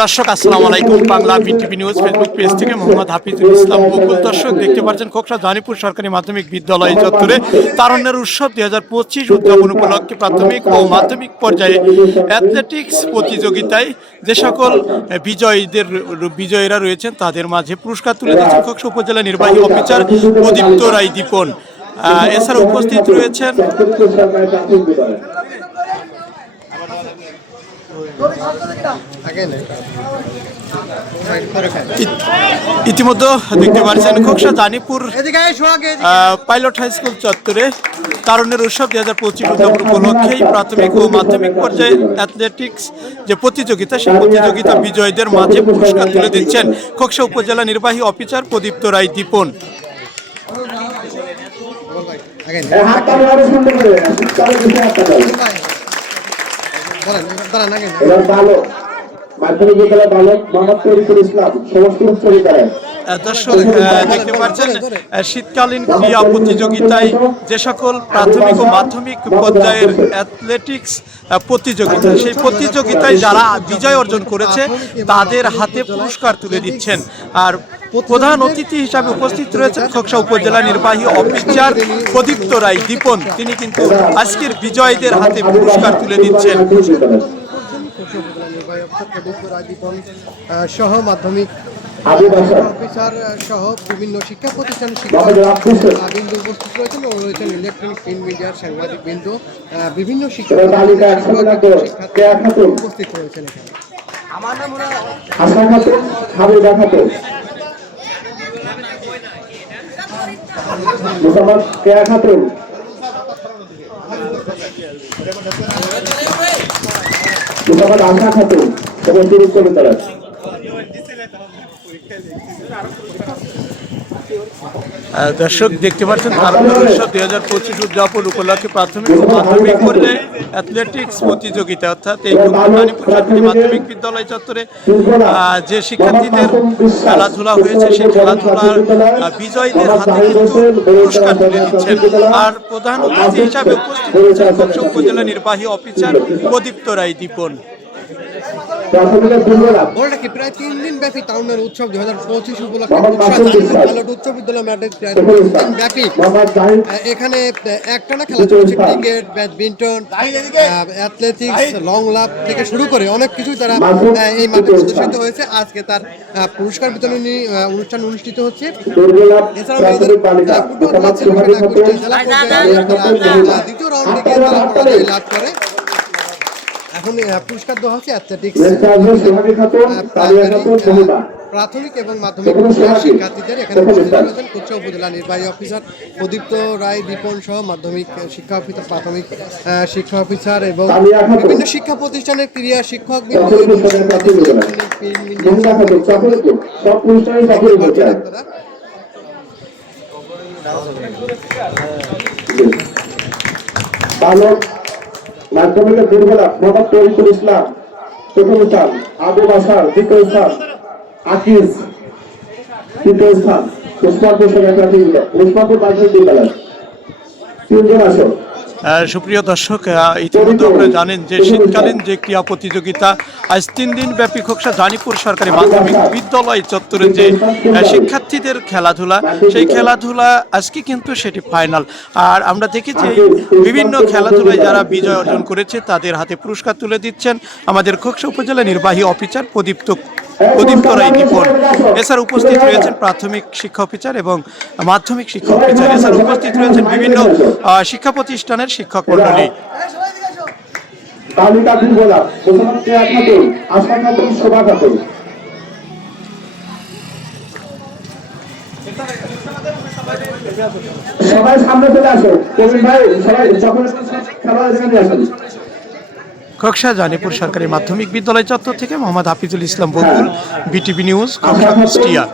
দর্শক, আসসালামু আলাইকুম। Bangla BTV news Facebook page থেকে মোহাম্মদ হাফিজুল ইসলাম বকুল। দর্শক, দেখতে পাচ্ছেন খোকসা জানিপুর সরকারি মাধ্যমিক বিদ্যালয় চত্বরে তারণ্যের উৎসব দুই হাজার পঁচিশ উদযাপন উপলক্ষে প্রাথমিক ও মাধ্যমিক পর্যায়ে অ্যাথলেটিক্স প্রতিযোগিতায় যে সকল বিজয়ীদের, বিজয়ীরা রয়েছেন, তাদের মাঝে পুরস্কার তুলে দিচ্ছেন খোকসা উপজেলা নির্বাহী অফিসার প্রদীপ্ত রায় দীপন। এছাড়া উপস্থিত রয়েছেন ইতিমধ্যে দেখতে পাচ্ছেন Khoksa Janipur pilot high school চত্বরে তারুণের উৎসব দুই হাজার পঁচিশ উপলক্ষেই প্রাথমিক ও মাধ্যমিক পর্যায়ে অ্যাথলেটিক্স যে প্রতিযোগিতা, সেই প্রতিযোগিতা বিজয়ীদের মাঝে পুরস্কার তুলে দিচ্ছেন খোকসা উপজেলা নির্বাহী অফিসার প্রদীপ্ত রায় দীপন। হাত এবার বালক মাধ্যমিক বিদ্যালয় বালক মোহাম্মদ তরিকুল ইসলাম সমস্ত উচ্চ বিদ্যালয় দর্শক দেখতে পাচ্ছেন শীতকালীন ক্রীড়া প্রতিযোগিতায় যে সকল প্রাথমিক ও মাধ্যমিক পর্যায়ের অ্যাথলেটিক্স প্রতিযোগিতা সেই প্রতিযোগিতায় যারা বিজয় অর্জন করেছে তাদের হাতে পুরস্কার তুলে দিচ্ছেন। আর প্রধান অতিথি হিসাবে উপস্থিত রয়েছেন খোকসা উপজেলা নির্বাহী অফিসার প্রদীপ্ত রায় দীপন। তিনি কিন্তু আজকের বিজয়ীদের হাতে পুরস্কার তুলে দিচ্ছেন। সহ মাধ্যমিক অফিসার সহ বিভিন্ন শিক্ষা প্রতিষ্ঠান রাফিজ উপস্থিত রয়েছেন ও রয়েছেন ইলেকট্রনিক প্রিন্ট মিডিয়ার সাংবাদিক বিন্দু। বিভিন্ন শিক্ষা এবার তালিকা একশো টাকা কেয়া খাতুন উপস্থিত রয়েছেন এখানে। আশা খাতুন হাবিবা খাতুন মোহাম্মদ কেয়া খাতুন মোহাম্মদ আশা খাতুন এবং তিরিশ আহ, দর্শক, দেখতে পাচ্ছেন উৎসব দুই হাজার পঁচিশ উদযাপন উপলক্ষে প্রাথমিক ও মাধ্যমিক পর্যায়ে অ্যাথলেটিক্স প্রতিযোগিতা, অর্থাৎ এই রানীপুর সরকারি মাধ্যমিক বিদ্যালয় চত্বরে যে শিক্ষার্থীদের খেলাধুলা হয়েছে, সেই খেলাধুলার বিজয়ীদের হাতে কিন্তু পুরস্কার তুলে দিচ্ছেন। আর প্রধান অতিথি হিসাবে উপস্থিত হয়েছেন উপজেলা নির্বাহী অফিসার প্রদীপ্ত রায় দীপন। বলটা কি প্রায় তিন দিন ব্যাপী তারুণের উৎসব দুই হাজার পঁচিশ উপলক্ষে মোহাম্মদ উৎসাহ মাসুদ জানিপুর ইসলাম। পাইলট উচ্চ বিদ্যালয় মাঠে প্রায় তিন দিন ব্যাপী মোহাম্মদ জাহিদ আহ, এখানে আহ, একটানা খেলা চলছে ক্রিকেট ব্যাডমিন্টন অ্যাথলেটিক্স লং লাভ থেকে শুরু করে অনেক কিছুই তারা এই মাঠে প্রদর্শিত হয়েছে। আজকে তার পুরস্কার বিতরণী আহ, অনুষ্ঠান অনুষ্ঠিত হচ্ছে। এছাড়াও ফুটবল জেলা দ্বিতীয় রাউন্ডে গিয়ে তারা লাভ করে। এখন পুরস্কার দেওয়া হচ্ছে অ্যাথলেটিক্স প্রাথমিক এবং মাধ্যমিক শিক্ষার্থীদের এখানে উপস্থিত রয়েছেন উপজেলা নির্বাহী অফিসার প্রদীপ্ত রায় দীপন সহ মাধ্যমিক শিক্ষা অফিসার প্রাথমিক শিক্ষা অফিসার এবং বিভিন্ন শিক্ষা প্রতিষ্ঠানের ক্রিয়া শিক্ষক। বালক মাধ্যমিকের দুর্বলা মোহাম্মদ তরিকুল ইসলাম, প্রথম স্থান, আবু বাসার দ্বিতীয় স্থান, আকিজ তৃতীয় স্থান, উসমানপুর সরকারি উসমানপুর প্রাথমিক বিদ্যালয়। তিনজন আসো সুপ্রিয় দর্শক ইতিমধ্যে আপনারা জানেন যে শীতকালীন যে ক্রীড়া প্রতিযোগিতা, আজ তিন দিন ব্যাপী খোকসা জানিপুর সরকারি মাধ্যমিক বিদ্যালয় চত্বরে যে শিক্ষার্থীদের খেলাধুলা, সেই খেলাধুলা আজকে কিন্তু সেটি ফাইনাল আর আমরা দেখেছি বিভিন্ন খেলাধুলায় যারা বিজয় অর্জন করেছে, তাদের হাতে পুরস্কার তুলে দিচ্ছেন আমাদের খোকসা উপজেলা নির্বাহী অফিসার প্রদীপ্ত প্রদীপ্ত রায় দীপন এছাড়া উপস্থিত রয়েছেন প্রাথমিক শিক্ষা অফিসার এবং মাধ্যমিক শিক্ষা অফিসার। এছাড়া উপস্থিত রয়েছেন বিভিন্ন শিক্ষা প্রতিষ্ঠানের শিক্ষক মন্ডলী সবাই সামনে চলে আসো। কবির ভাই, সবাই যখন খেলা এখানে আসেন। খোকসা জানিপুর সরকারি মাধ্যমিক বিদ্যালয় চত্বর থেকে মোহাম্মদ হাফিজুল ইসলাম বকুল, বিটিভি নিউজ, কক্সা, কুষ্টিয়া।